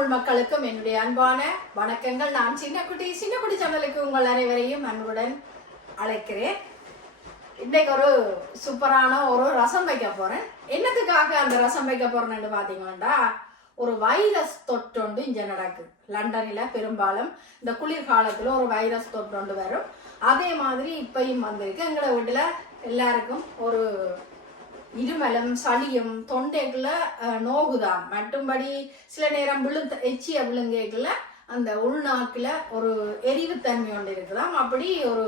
தமிழ் மக்களுக்கும் என்னுடைய அன்பான வணக்கங்கள். நான் சின்னக்குட்டி சின்னக்குட்டி சேனலுக்கு உங்கள் அனைவரையும் அன்புடன் அழைக்கிறேன். இன்னைக்கு ஒரு சூப்பரான ஒரு ரசம் வைக்க போறேன். என்னத்துக்காக அந்த ரசம் வைக்க போறேன்னு பாத்தீங்கன்னா ஒரு வைரஸ் தொற்றொண்டு இங்க நடக்கு. லண்டனில் பெரும்பாலும் இந்த குளிர்காலத்தில் ஒரு வைரஸ் தொற்றொண்டு வரும். அதே மாதிரி இப்பையும் வந்திருக்கு. எங்களை வீட்டில் எல்லாருக்கும் ஒரு இருமலும் சளியும் தொண்டைக்குள்ள நோகுதான். மட்டும்படி சில நேரம் விழுந்த எச்சிய விழுங்கைக்குள்ள அந்த உள்நாக்கில் ஒரு எரிவுத்தன்மை ஒன்று இருக்குதாம். அப்படி ஒரு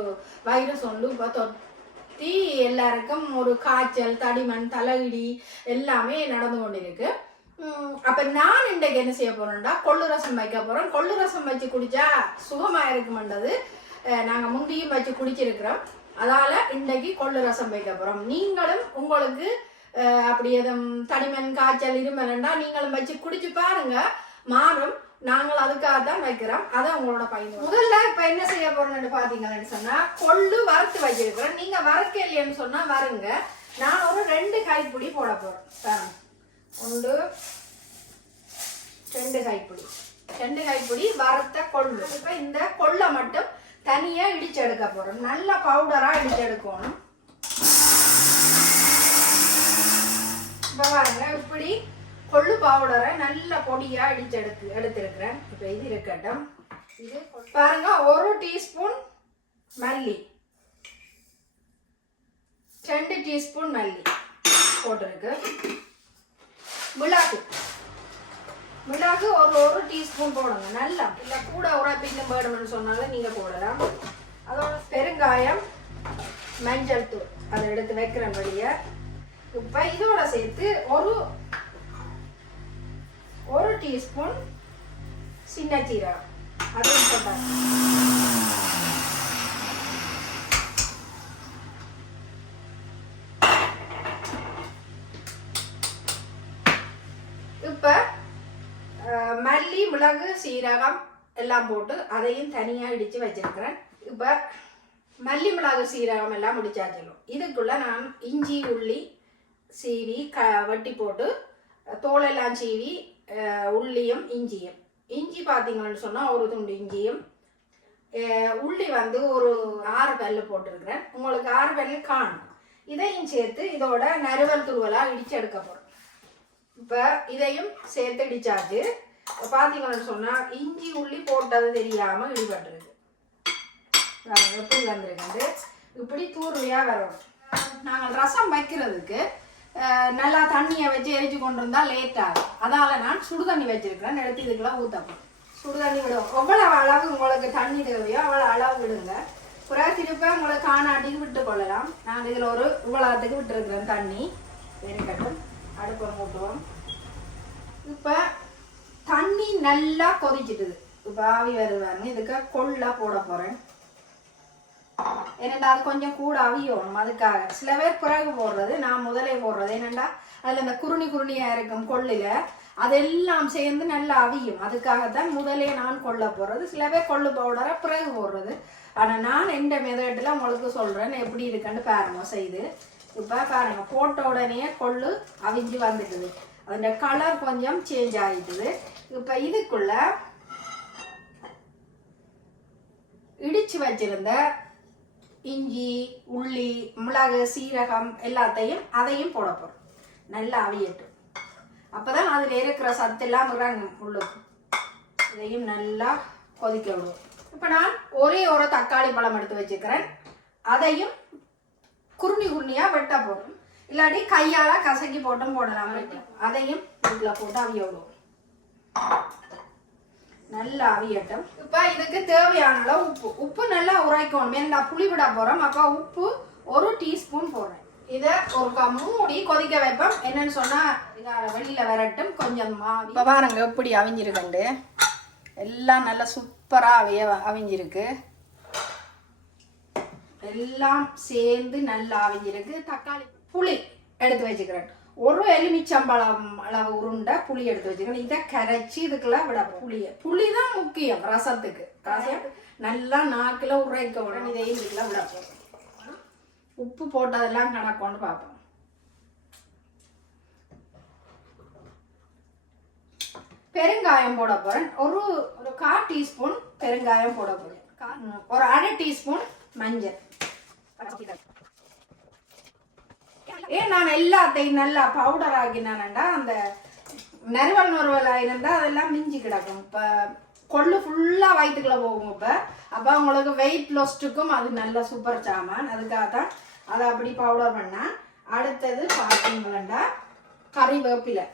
வைரஸ் ஒன்று இப்போ தொத்தி எல்லாருக்கும் ஒரு காய்ச்சல் தடிமன் தலையிடி எல்லாமே நடந்து கொண்டிருக்கு. அப்போ அப்ப நான் இன்றைக்கு என்ன செய்ய போறேன்டா? கொள்ளு ரசம் வைக்க போறோம் கொள்ளு ரசம் வச்சு குடிச்சா சுகமா இருக்குமென்றது நாங்கள் நாங்க முந்தியும் வச்சு குடிச்சிருக்கிறோம். அதால இன்றைக்கு கொள்ளு ரசம் வைக்க போறோம். நீங்களும் உங்களுக்கு அப்படி எதுவும் தனிமன் காய்ச்சல் இருமலண்டா நீங்களும் வச்சு குடிச்சு பாருங்க. மாறும் நாங்கள் அதுக்காக தான் வைக்கிறோம். அதை உங்களோட பயன். முதல்ல இப்ப என்ன செய்ய போறோம்னு பாத்தீங்கன்னு சொன்னா கொள்ளு வறுத்து வச்சிருக்கிறோம். நீங்க வறுக்க இல்லையன்னு சொன்னா வருங்க. நான் ஒரு ரெண்டு கைப்பிடி போட போறேன். ஒன்று ரெண்டு கைப்பிடி. ரெண்டு கைப்பிடி வறுத்த கொள்ளு. இப்ப இந்த கொள்ளை மட்டும் தனியா இடிச்சு எடுக்க போறோம். நல்ல பவுடரா இடிச்சு எடுக்கணும். இப்போ பாருங்க இப்படி கொள்ளு பவுடரை நல்ல பொடியா இடிச்சு எடுத்து எடுத்திருக்கிறேன். இப்ப இது இருக்கட்டும். இது பாருங்க ஒரு டீஸ்பூன் மல்லி. ரெண்டு டீஸ்பூன் மல்லி போட்டிருக்கு. மிளகு. மிளகு ஒரு ஒரு டீஸ்பூன் போடுங்க நல்லா. இல்லை கூட உரைப்பின்னு வேணும்னு சொன்னாலும் நீங்கள் போடலாம். அதோட பெருங்காயம் மஞ்சள் தூள் அதை எடுத்து வைக்கிறேன் வழியை இப்போ இதோட சேர்த்து ஒரு ஒரு டீஸ்பூன் சின்ன சீரகம் அதுவும் போட்டாங்க இப்போ அஹ் மல்லி மிளகு சீரகம் எல்லாம் போட்டு அதையும் தனியாக இடித்து வச்சிருக்கிறேன். இப்போ மல்லி மிளகு சீரகம் எல்லாம் முடிச்சாச்சிடும் இதுக்குள்ளே நான் இஞ்சி உள்ளி சீவி க வெட்டி போட்டு தோலெல்லாம் சீவி உள்ளியும் இஞ்சியும். இஞ்சி பார்த்தீங்கன்னு சொன்னால் ஒரு துண்டு இஞ்சியும் உள்ளி வந்து ஒரு ஆறு பல்லு போட்டிருக்கிறேன். உங்களுக்கு ஆறு பல்லு காணும். இதையும் சேர்த்து இதோட நறுவல் துருவலாக இடித்து எடுக்க போகிறோம் இப்போ இதையும் சேர்த்து இடிச்சாச்சு. இப்போ பார்த்தீங்கன்னு சொன்னால் இஞ்சி உள்ளி போட்டது தெரியாமல் இடிபட்டுருக்கு எப்படி வந்திருக்கு இப்படி தூர்வையாக வரும். நாங்கள் ரசம் வைக்கிறதுக்கு நல்லா தண்ணியை வச்சு எரிச்சு கொண்டு வந்தால் லேட் ஆகும். அதால் நான் சுடு தண்ணி வச்சுருக்கிறேன். எடுத்து இதுக்கெல்லாம் ஊற்றப்போம் சுடு தண்ணி விடும். எவ்வளோ அளவு உங்களுக்கு தண்ணி தேவையோ அவ்வளோ அளவு விடுங்க. பிறகு திருப்ப உங்களை காணாட்டிக்கு விட்டு கொள்ளலாம். நான் இதில் ஒரு இவ்வளோத்துக்கு விட்டுருக்குறோம் தண்ணி. இருக்கட்டும் அடுப்பை மூட்டுவோம் இப்போ தண்ணி நல்லா கொதிச்சிட்டுது இப்போ ஆவி வருது இதுக்கு கொள்ளா போட போகிறேன் ஏனண்டா அது கொஞ்சம் கூட அவியணும் அதுக்காக. சில பேர் பிறகு போடுறது நான் முதலே போடுறது. ஏனண்டா அதில் இந்த குருணி குருணியாக இருக்கும் கொள்ளில் அதெல்லாம் சேர்ந்து நல்லா அவியும். அதுக்காகத்தான் முதலே நான் கொள்ள போடுறது. சில பேர் கொள்ளு பவுடரை பிறகு போடுறது. ஆனால் நான் எந்த மெதட்டில் உங்களுக்கு சொல்கிறேன் எப்படி இருக்குன்னு பாருங்க செய்து. இப்போ பாருங்க போட்ட உடனே கொள்ளு அவிஞ்சு வந்துட்டுது. அதோட கலர் கொஞ்சம் சேஞ்ச் ஆகிட்டுது இப்போ இதுக்குள்ள இடிச்சு வச்சிருந்த இஞ்சி உள்ளி மிளகு சீரகம் எல்லாத்தையும் அதையும் போட போகிறோம் நல்லா அவியட்டும். அப்பதான் அதில் இருக்கிற சத்தெல்லாம் இறங்கும் உள்ளுக்கு. இதையும் நல்லா கொதிக்க விடுவோம். இப்போ நான் ஒரே ஒரு தக்காளி பழம் எடுத்து வச்சுக்கிறேன். அதையும் குருணி குருணியாக வெட்ட போடும் இல்லாட்டி கையால் கசக்கி போட்டும் போடலாம். அதையும் இதுல போட்டு அவிய விடுவோம். நல்லா அவியட்டும். இப்போ இதுக்கு தேவையான அளவு உப்பு. உப்பு நல்லா உரைக்கணும். ஏன்னா புளி விட போகிறோம் அப்போ உப்பு ஒரு டீஸ்பூன் போடுறேன். இதை ஒரு க- மூடி கொதிக்க வைப்போம். என்னன்னு சொன்னால் இதை வெளியில் வரட்டும். கொஞ்சம் இப்போ பாருங்க எப்படி அவிஞ்சிருக்கண்டு. எல்லாம் நல்லா சூப்பராக அவிய அவிஞ்சிருக்கு. எல்லாம் சேர்ந்து நல்லா அவிஞ்சிருக்கு. தக்காளி புளி எடுத்து வச்சுக்கிறேன் ஒரு எலுமிச்சம்பழம் அளவு உருண்டை புளி எடுத்து வச்சுக்கணும் இதை கரைச்சி இதுக்கெல்லாம் விட புளிய புளி தான் முக்கியம் ரசத்துக்கு ரசம் நல்லா நாக்கில் உரைக்க உடனே இதையும் இதுக்கெல்லாம் விட போகிறோம் உப்பு போட்டதெல்லாம் கணக்கொண்டு பார்ப்போம் பெருங்காயம் போட போகிறேன் ஒரு ஒரு கால் டீஸ்பூன் பெருங்காயம் போட போகிறேன் கா- ஒரு அரை டீஸ்பூன் மஞ்சள் ஏன் நான் எல்லாத்தையும் நல்லா பவுடர் ஆக்கினானண்டா அந்த நறுவல் நறுவல் இருந்தால் அதெல்லாம் மிஞ்சி கிடக்கும். இப்போ கொள்ளு ஃபுல்லாக வயிற்றுக்குள்ளே போகும் இப்போ. அப்போ உங்களுக்கு வெயிட் லாஸ்ட்டுக்கும் அது நல்ல சூப்பர் சாமான். அதுக்காக தான் அதை அப்படி பவுடர் பண்ணேன். அடுத்தது பார்த்தீங்களா கறிவேப்பிலை.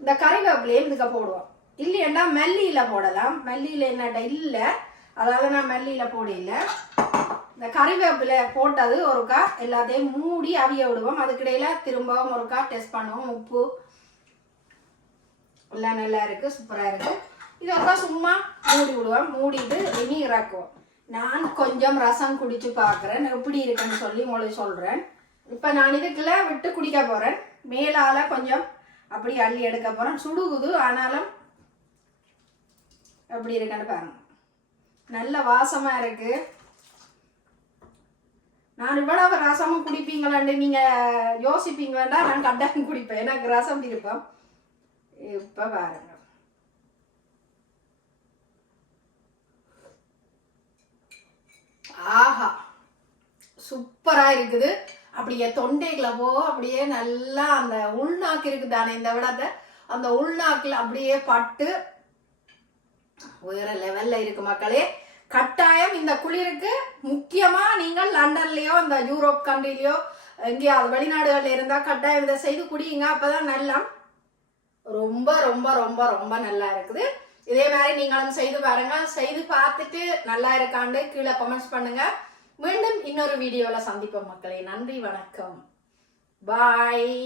இந்த கறிவேப்பிலையும் இதுக்கு போடுவோம். இல்லையண்டா மல்லியில் போடலாம். மல்லியில் என்னட்ட இல்லை. அதாவது நான் மல்லியில் போடல. இந்த கறிவேப்பிலை போட்டது ஒருக்கா எல்லாத்தையும் மூடி அவிய விடுவோம். அதுக்கிடையில் திரும்பவும் ஒருக்கா டெஸ்ட் பண்ணுவோம். உப்பு எல்லாம் நல்லா இருக்குது சூப்பராக இருக்குது இது ஒருக்கா சும்மா மூடி விடுவோம். மூடிட்டு இனி இறக்குவோம். நான் கொஞ்சம் ரசம் குடித்து பார்க்குறேன். எப்படி இருக்குன்னு சொல்லி உங்களுக்கு சொல்கிறேன் இப்போ நான் இதுக்குள்ள விட்டு குடிக்க போகிறேன் மேலால் கொஞ்சம் அப்படி அள்ளி எடுக்க போகிறேன் சுடுகுது ஆனாலும் எப்படி இருக்குன்னு பாருங்க. நல்ல வாசமாக இருக்குது நான் இவ்வளவு ரசமும் குடிப்பீங்களான்னு நீங்க யோசிப்பீங்களாண்டா? நான் கட்டாயம் குடிப்பேன். எனக்கு ரசம் விருப்பம். இப்ப பாருங்க. ஆஹா. சூப்பரா இருக்குது. அப்படியே தொண்டைகளை போ அப்படியே நல்லா அந்த உள்நாக்கு இருக்குதானே இந்த விடத்தை? அந்த உள்நாக்கில் அப்படியே பட்டு உயர லெவல்ல இருக்கு மக்களே. கட்டாயம் இந்த குளிருக்கு முக்கியமா நீங்கள் லண்டன்லயோ இந்த யூரோப் கண்ட்ரிலயோ எங்கேயாவது வெளிநாடுகள்ல இருந்தா கட்டாயம் இதை செய்து குடியுங்க. அப்பதான் நல்லா ரொம்ப ரொம்ப ரொம்ப ரொம்ப நல்லா இருக்குது. இதே மாதிரி நீங்களும் செய்து பாருங்க செய்து பார்த்துட்டு நல்லா இருக்காண்டு கீழே கமெண்ட்ஸ் பண்ணுங்க. மீண்டும் இன்னொரு வீடியோவில் சந்திப்போம் மக்களே. நன்றி வணக்கம். பாய்